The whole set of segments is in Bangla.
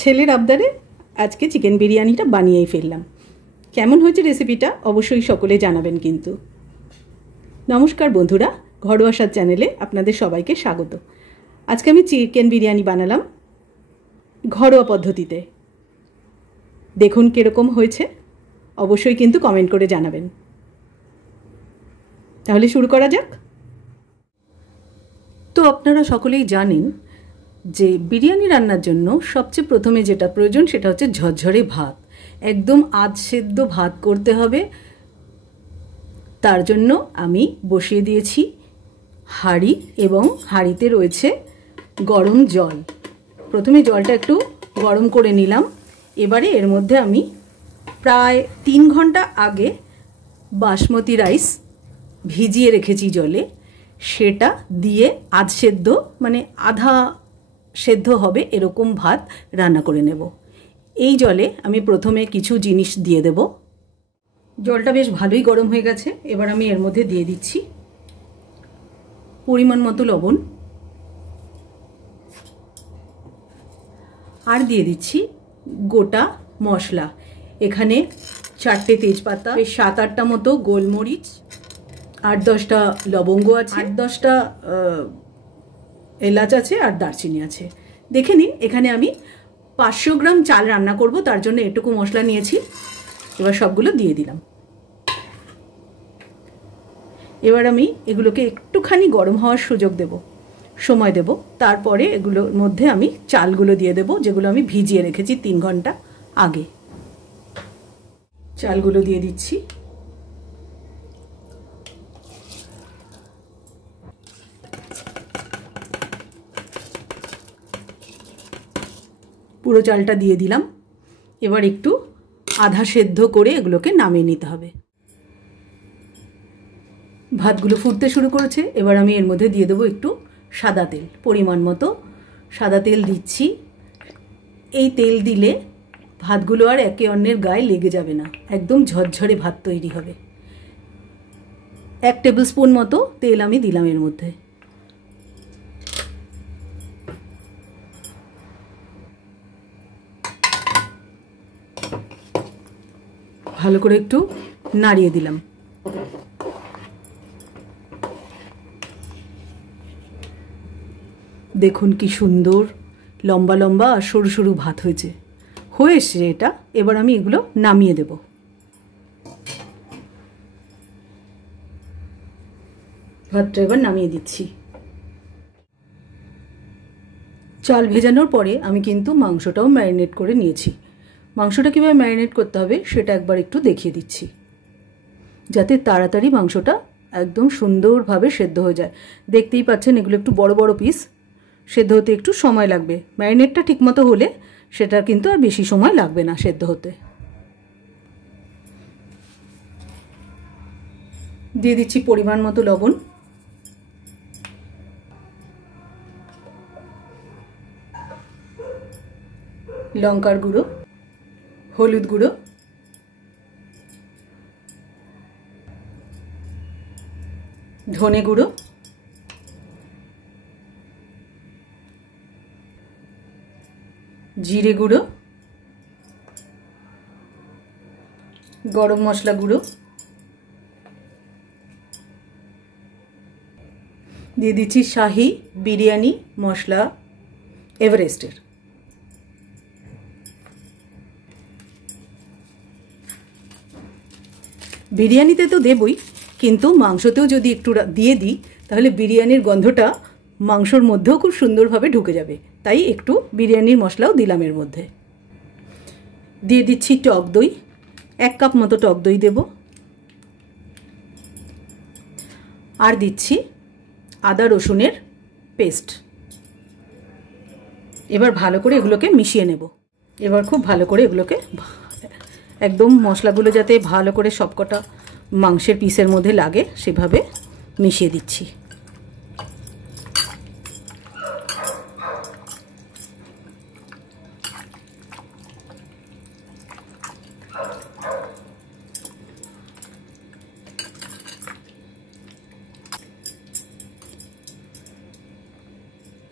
ছেলের আবদারে আজকে চিকেন বিরিয়ানিটা বানিয়েই ফেললাম। কেমন হয়েছে রেসিপিটা অবশ্যই সকলে জানাবেন কিন্তু। নমস্কার বন্ধুরা, ঘরোয়া স্বাদ চ্যানেলে আপনাদের সবাইকে স্বাগত। আজকে আমি চিকেন বিরিয়ানি বানালাম ঘরোয়া পদ্ধতিতে। দেখুন কীরকম হয়েছে, অবশ্যই কিন্তু কমেন্ট করে জানাবেন। তাহলে শুরু করা যাক। তো আপনারা সকলেই জানেন যে বিরিয়ানি রান্নার জন্য সবচেয়ে প্রথমে যেটা প্রয়োজন সেটা হচ্ছে ঝরঝরে ভাত। একদম আধ সেদ্ধ ভাত করতে হবে। তার জন্য আমি বসিয়ে দিয়েছি হাঁড়ি এবং হাঁড়িতে রয়েছে গরম জল। প্রথমে জলটা একটু গরম করে নিলাম। এবারে এর মধ্যে আমি প্রায় 3 ঘন্টা আগে বাসমতি রাইস ভিজিয়ে রেখেছি জলে, সেটা দিয়ে আধ সেদ্ধ মানে আধা সেদ্ধ হবে এরকম ভাত রান্না করে নেব। এই জলে আমি প্রথমে কিছু জিনিস দিয়ে দেব। জলটা বেশ ভালোই গরম হয়ে গেছে। এবার আমি এর মধ্যে দিয়ে দিচ্ছি পরিমাণ মতো লবণ, আর দিয়ে দিচ্ছি গোটা মশলা। এখানে 4টে তেজপাতা, 7-8টা মতো গোলমরিচ, 8-10টা লবঙ্গ আছে, 8-10টা এলাচ আছে, আর দারচিনি আছে। দেখে নিন, এখানে আমি 500 গ্রাম চাল রান্না করব, তার জন্য এটুকু মশলা নিয়েছি। এবার সবগুলো দিয়ে দিলাম। এবার আমি এগুলোকে একটুখানি গরম হওয়ার সুযোগ দেব, সময় দেব। তারপরে এগুলোর মধ্যে আমি চালগুলো দিয়ে দেব, যেগুলো আমি ভিজিয়ে রেখেছি 3 ঘন্টা আগে। চালগুলো দিয়ে দিচ্ছি। পুরো চালটা দিয়ে দিলাম। এবার একটু আধা সেদ্ধ করে এগুলোকে নামিয়ে নিতে হবে। ভাতগুলো ফুটতে শুরু করেছে। এবার আমি এর মধ্যে দিয়ে দেবো একটু সাদা তেল, পরিমাণ মতো সাদা তেল দিচ্ছি। এই তেল দিলে ভাতগুলো আর একে অন্যের গায়ে লেগে যাবে না, একদম ঝরঝরে ভাত তৈরি হবে। 1 টেবিল স্পুন মতো তেল আমি দিলাম এর মধ্যে। ভালো করে একটু নাড়িয়ে দিলাম। দেখুন কি সুন্দর লম্বা লম্বা আর সরু সরু ভাত হয়েছে। হয়েছে এটা। এবার আমি এগুলো নামিয়ে দেব। ভাতটা এবার নামিয়ে দিচ্ছি। চাল ভেজানোর পরে আমি কিন্তু মাংসটাও ম্যারিনেট করে নিয়েছি। মাংসটা কীভাবে ম্যারিনেট করতে হবে সেটা একবার একটু দেখিয়ে দিচ্ছি, যাতে তাড়াতাড়ি মাংসটা একদম সুন্দরভাবে সেদ্ধ হয়ে যায়। দেখতেই পাচ্ছেন এগুলো একটু বড় বড় পিস, সেদ্ধ হতে একটু সময় লাগবে। ম্যারিনেটটা ঠিকমতো হলে সেটা কিন্তু আর বেশি সময় লাগবে না সেদ্ধ হতে। দিয়ে দিচ্ছি পরিমাণ মতো লবণ, লঙ্কার গুঁড়ো, হলুদ গুঁড়ো, ধনে গুঁড়ো, জিরে গুঁড়ো, গরম মশলা গুঁড়ো, দিয়ে দিচ্ছি শাহি বিরিয়ানি মশলা এভারেস্টের। বিরিয়ানিতে তো দেবই, কিন্তু মাংসতেও যদি একটু দিয়ে দিই তাহলে বিরিয়ানির গন্ধটা মাংসর মধ্যেও খুব সুন্দরভাবে ঢুকে যাবে। তাই একটু বিরিয়ানির মশলাও দিলাম এর মধ্যে। দিয়ে দিচ্ছি টক দই, 1 কাপ মতো টক দই দেব। আর দিচ্ছি আদা রসুনের পেস্ট। এবার ভালো করে এগুলোকে মিশিয়ে নেব। এবার খুব ভালো করে এগুলোকে একদম মশলাগুলো যাতে ভালো করে সবকটা মাংসের পিসের মধ্যে লাগে সেভাবে মিশিয়ে দিচ্ছি।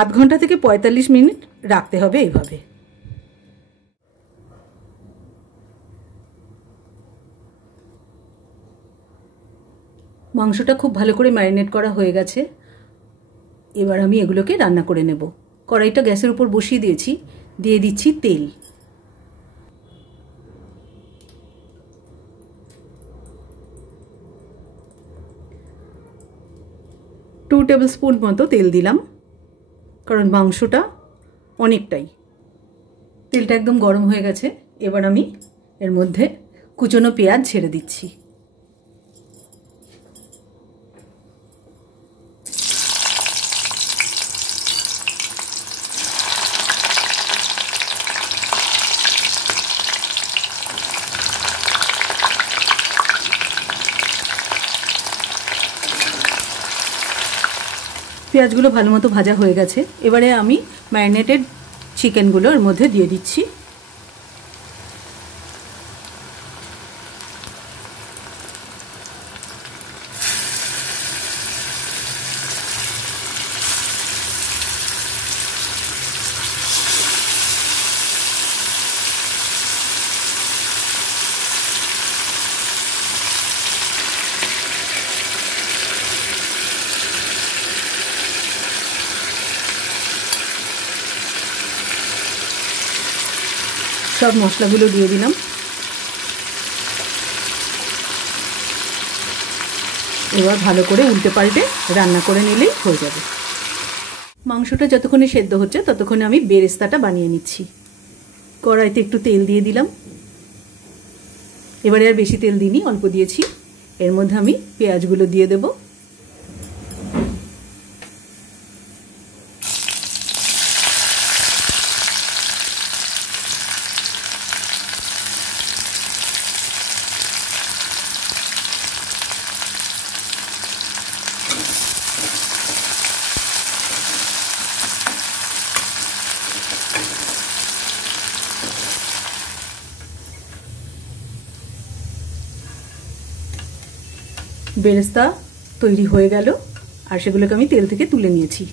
আধ ঘন্টা থেকে 45 মিনিট রাখতে হবে এইভাবে। মাংসটা খুব ভালো করে ম্যারিনেট করা হয়ে গেছে। এবার আমি এগুলোকে রান্না করে নেব। কড়াইটা গ্যাসের উপর বসিয়ে দিয়েছি, দিয়ে দিচ্ছি তেল। টু টেবিল স্পুন মতো তেল দিলাম, কারণ মাংসটা অনেকটাই। তেলটা একদম গরম হয়ে গেছে। এবার আমি এর মধ্যে কুচনো পেঁয়াজ ছেড়ে দিচ্ছি। পেঁয়াজগুলো ভালো মতো ভাজা হয়ে গেছে। এবারে আমি ম্যারিনেটেড চিকেনগুলো এর মধ্যে দিয়ে দিচ্ছি। সব মশলাগুলো দিয়ে দিলাম। এবার ভালো করে উল্টে পাল্টে রান্না করে নিলেই হয়ে যাবে। মাংসটা যতক্ষণে সেদ্ধ হচ্ছে ততক্ষণে আমি বেরেস্তাটা বানিয়ে নিচ্ছি। কড়াইতে একটু তেল দিয়ে দিলাম। এবারে আর বেশি তেল দিইনি, অল্প দিয়েছি। এর মধ্যে আমি পেঁয়াজগুলো দিয়ে দেব। বেরেস্তা তৈরি হয়ে গেল, আর সেগুলোকে আমি তেল থেকে তুলে নিয়েছি।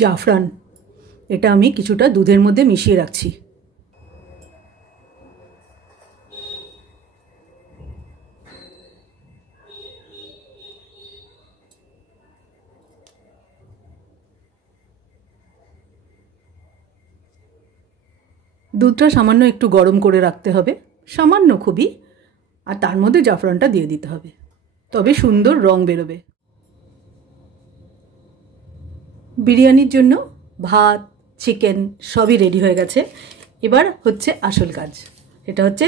জাফরান, এটা আমি কিছুটা দুধের মধ্যে মিশিয়ে রাখছি। দুধটা সামান্য একটু গরম করে রাখতে হবে, সামান্য খুবই, আর তার মধ্যে জাফরানটা দিয়ে দিতে হবে, তবে সুন্দর রং বেরোবে। বিরিয়ানির জন্য ভাত, চিকেন সবই রেডি হয়ে গেছে। এবার হচ্ছে আসল কাজ, এটা হচ্ছে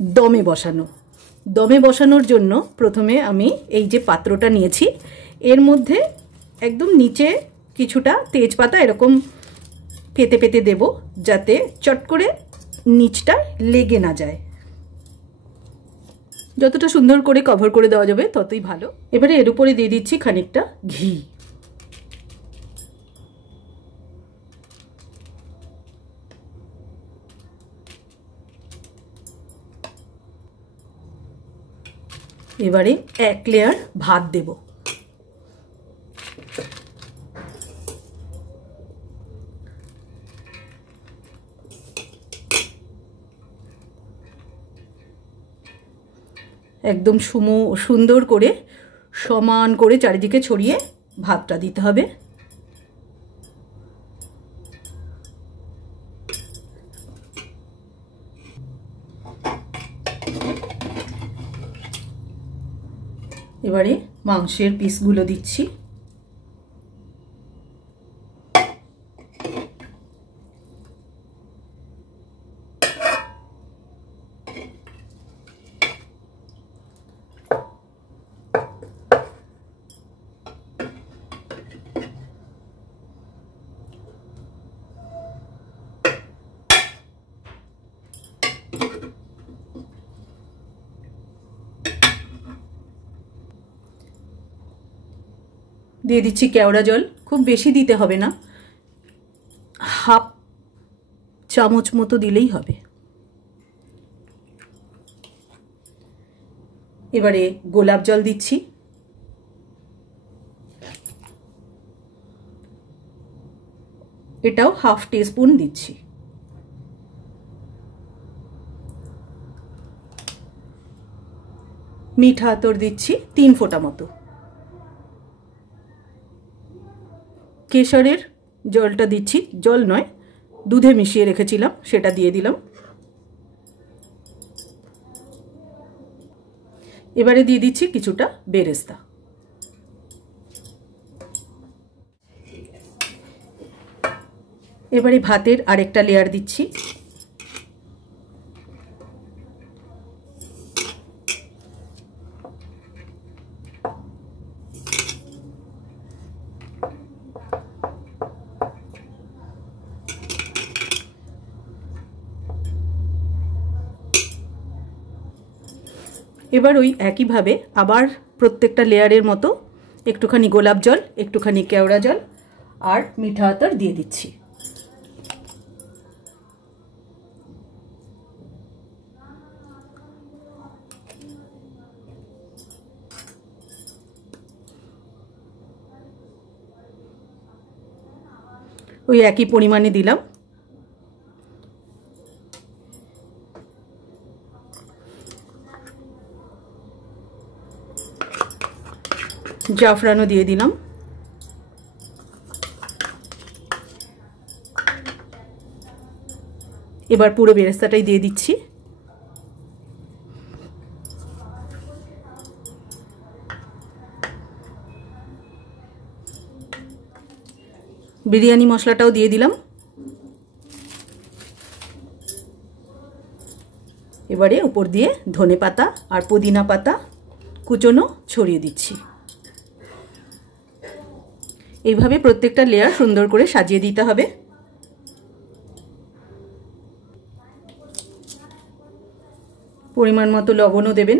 দমে বসানো। দমে বসানোর জন্য প্রথমে আমি এই যে পাত্রটা নিয়েছি, এর মধ্যে একদম নিচে কিছুটা তেজপাতা এরকম পেতে পেতে দেব, যাতে চট করে নিচটা লেগে না যায়। যতটা সুন্দর করে কভার করে দেওয়া যাবে ততই ভালো। এবারে এর উপরে দিয়ে দিচ্ছি খানিকটা ঘি। এবারে এক লেয়ার ভাত দেব। একদম সুন্দর করে সমান করে চারিদিকে ছড়িয়ে ভাতটা দিতে হবে। এবারে মাংসের পিসগুলো দিচ্ছি। দিয়ে দিচ্ছি কেওড়া জল, খুব বেশি দিতে হবে না, হাফ চামচ মতো দিলেই হবে। এবারে গোলাপ জল দিচ্ছি। এটাও হাফ টিস্পুন দিচ্ছি। মিঠা আতর দিচ্ছি 3 ফোঁটা মতো। কেশরের জলটা দিচ্ছি, জল নয় দুধে মিশিয়ে রেখেছিলাম সেটা দিয়ে দিলাম। এবারে দিয়ে দিচ্ছি কিছুটা বেরেস্তা। এবারে ভাতের আরেকটা লেয়ার দিচ্ছি। এবার ওই একইভাবে আবার প্রত্যেকটা লেয়ারের মতো একটুখানি গোলাপ জল, একটুখানি কেওড়া জল আর মিঠা আতর দিয়ে দিচ্ছি। ওই একই পরিমাণে দিলাম। জাফরানও দিয়ে দিলাম। এবার পুরো বেরেস্তাটাই দিয়ে দিচ্ছি। বিরিয়ানি মশলাটাও দিয়ে দিলাম। এবারে উপর দিয়ে ধনে পাতা আর পুদিনা পাতা কুচনো ছড়িয়ে দিচ্ছি। এইভাবে প্রত্যেকটা লেয়ার সুন্দর করে সাজিয়ে দিতে হবে। পরিমাণ মতো লবণও দেবেন।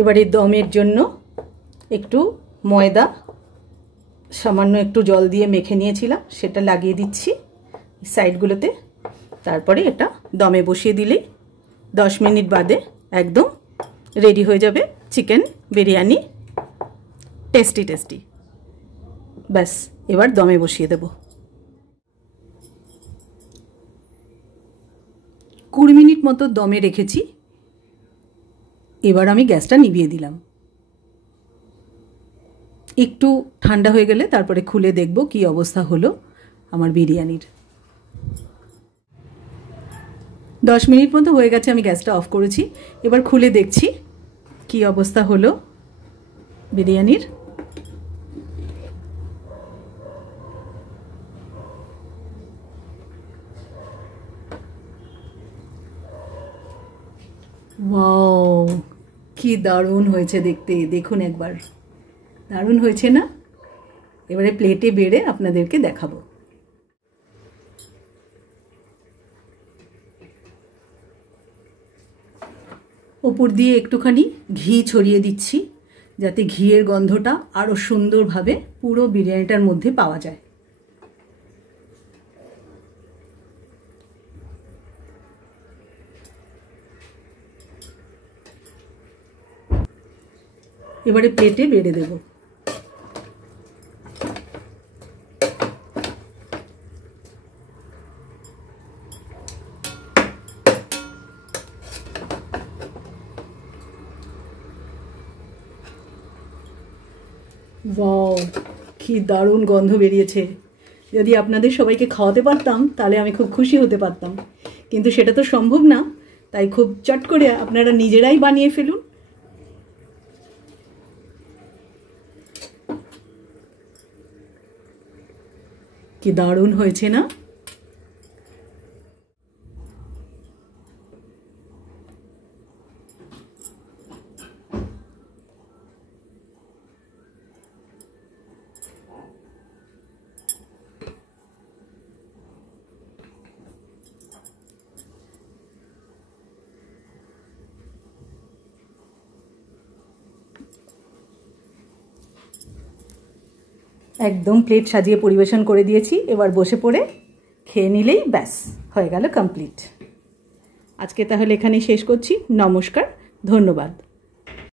এবারে দমের জন্য একটু ময়দা সামান্য একটু জল দিয়ে মেখে নিয়েছিলাম, সেটা লাগিয়ে দিচ্ছি সাইডগুলোতে। তারপরে এটা দমে বসিয়ে দিলেই 10 মিনিট বাদে একদম রেডি হয়ে যাবে চিকেন বিরিয়ানি, টেস্টি টেস্টি। ব্যাস এবার দমে বসিয়ে দেব। 20 মিনিট মতো দমে রেখেছি। এবার আমি গ্যাসটা নিভিয়ে দিলাম। একটু ঠান্ডা হয়ে গেলে তারপরে খুলে দেখব কি অবস্থা হলো আমার বিরিয়ানির। 10 মিনিট মতো হয়ে গেছে, আমি গ্যাসটা অফ করেছি। এবার খুলে দেখছি কি অবস্থা হলো বিরিয়ানির। ওয়াও, কি দারুণ হয়েছে দেখতে, দেখুন একবার, দারুণ হয়েছে না? এবারে প্লেটে বেড়ে আপনাদেরকে দেখাবো। ওপর দিয়ে একটুখানি ঘি ছড়িয়ে দিচ্ছি যাতে ঘিয়ের গন্ধটা আরো সুন্দরভাবে পুরো বিরিয়ানিটার মধ্যে পাওয়া যায়। এবারে প্লেটে বেড়ে দেব। ওয়াও, কি দারুণ গন্ধ বেরিয়েছে। যদি আপনাদের সবাইকে খাওয়াতে পারতাম তাহলে আমি খুব খুশি হতে পারতাম, কিন্তু সেটা তো সম্ভব না। তাই খুব চট করে আপনারা নিজেরাই বানিয়ে ফেলুন। কি দারুণ হয়েছে না? একদম প্লেট সাজিয়ে পরিবেশন করে দিয়েছি। এবার বসে পড়ে খেয়ে নিলেই ব্যাস হয়ে গেল কমপ্লিট। আজকে তাহলে এখানেই শেষ করছি। নমস্কার, ধন্যবাদ।